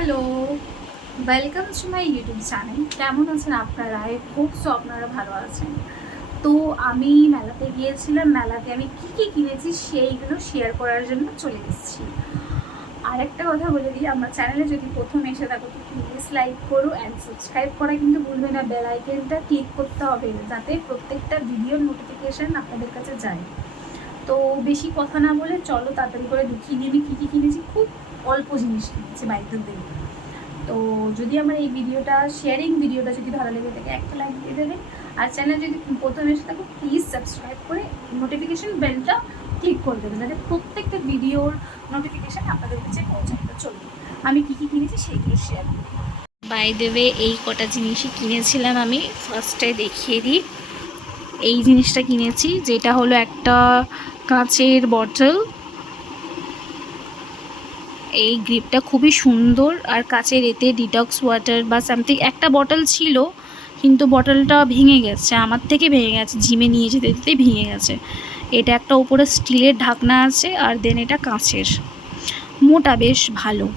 Hello welcome to my YouTube channel কেমন আছেন আপনারা? হোপ সো আপনারা ভালো আছেন। তো আমি মেলাতে গিয়েছিলাম। মেলাতে আমি কী কী কিনেছি সেইগুলো শেয়ার করার জন্য চলে এসেছি। আর একটা কথা বলে দিই, আমার চ্যানেলে যদি প্রথম এসে থাকো, তো প্লিজ লাইক করো অ্যান্ড সাবস্ক্রাইব করা কিন্তু ভুলবে না। বেল আইকনটা ক্লিক করতে হবে, যাতে প্রত্যেকটা ভিডিওর নোটিফিকেশান আপনাদের কাছে যায়। তো বেশি কথা না বলে চলো তাড়াতাড়ি করে দেখিয়ে দিবি কী কী কিনেছি, খুব অল্প জিনিস কিনেছি বাড়িতে দেবে তো যদি আমার এই ভিডিওটা শেয়ারিং ভিডিওটা যদি ভালো লেগে থাকে, একটা লাইক দিয়ে দেবে। আর চ্যানেল যদি প্রথমে এসে থাকো প্লিজ সাবস্ক্রাইব করে নোটিফিকেশন বেলটা ক্লিক করে দেবেন যাতে প্রত্যেকটা ভিডিওর নোটিফিকেশান আপনাদের কাছে পৌঁছাতে চলবে আমি কী কী কিনেছি সেইগুলো শেয়ার করি। দেবে এই কটা জিনিসই কিনেছিলাম আমি। ফার্স্টে দেখিয়ে দিই। এই জিনিসটা কিনেছি, যেটা হলো একটা কাঁচের বটল। এই গ্রিপটা খুবই সুন্দর আর কাচের এতে ডিটক্স ওয়াটার বা সামথিং একটা বটল ছিল, কিন্তু বটলটা ভেঙে গেছে, আমার থেকে ভেঙে গেছে, জিমে নিয়ে যেতে যেতেই ভেঙে গেছে। এটা একটা উপরে স্টিলের ঢাকনা আছে আর দেন এটা কাঁচের। মোটা বেশ ভালো।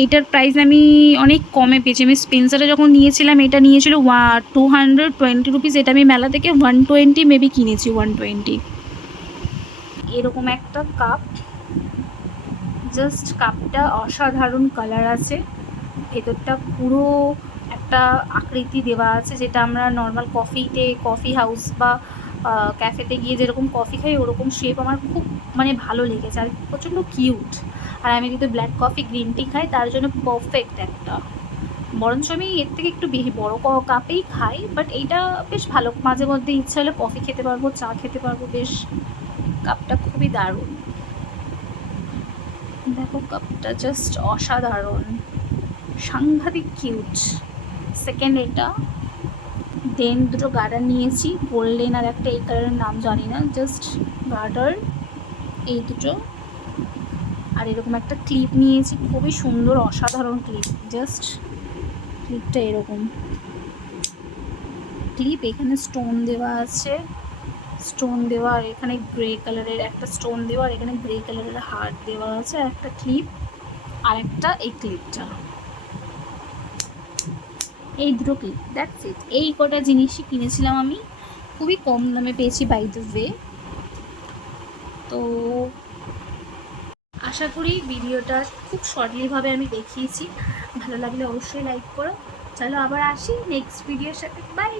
এইটার প্রাইস আমি অনেক কমে পেয়েছি। আমি স্পেন্সারে যখন নিয়েছিলাম, এটা নিয়েছিল ওয়া টু হান্ড্রেড টোয়েন্টি রুপিস এটা আমি মেলা থেকে ওয়ান টোয়েন্টি মেবি কিনেছি ওয়ান টোয়েন্টি এরকম একটা কাপ জাস্ট কাপটা অসাধারণ কালার আছে। ভেতরটা পুরো একটা আকৃতি দেওয়া আছে, যেটা আমরা নর্মাল কফিতে কফি হাউস বা ক্যাফেতে গিয়ে যেরকম কফি খাই, ওরকম শেপ আমার খুব মানে ভালো লেগেছে আর প্রচণ্ড কিউট আর আমি যদি ব্ল্যাক কফি গ্রিন টি খাই, তার জন্য পারফেক্ট একটা। বরঞ্চ আমি এর থেকে একটু বেশি বড়ো কাপেই খাই বাট এইটা বেশ ভালো। মাঝে মধ্যে ইচ্ছা হলে কফি খেতে পারব, চা খেতে পারব, বেশ কাপটা খুবই দারুণ। দেখো কাপটা জাস্ট অসাধারণ। সাংঘাতিক কিউট সেকেন্ড এটা দেন দুটো গার্ডার নিয়েছি। গোল্ডেন আর একটা এই কালারের নাম জানি না জাস্ট গার্ডার, এই দুটো। আর এরকম একটা ক্লিপ নিয়েছি, খুবই সুন্দর, অসাধারণ ক্লিপ জাস্ট ক্লিপটা এরকম। ক্লিপ এখানে স্টোন দেওয়া আছে, স্টোন দেওয়া, আর এখানে গ্রে কালারের একটা স্টোন দেওয়া, আর এখানে গ্রে কালারের হার্ট দেওয়া আছে, আর একটা ক্লিপ আর একটা এই ক্লিপটা। এই দুটো ক্লিপ দ্যাটস ইট এই কটা জিনিসই কিনেছিলাম আমি। খুবই কম দামে পেয়েছি বাই দ্য ওয়ে তো আশা করি ভিডিওটা খুব শর্টলিভাবে আমি দেখিয়েছি। ভালো লাগলে অবশ্যই লাইক করো। চলো আবার আসি নেক্সট ভিডিওর সাথে। বাই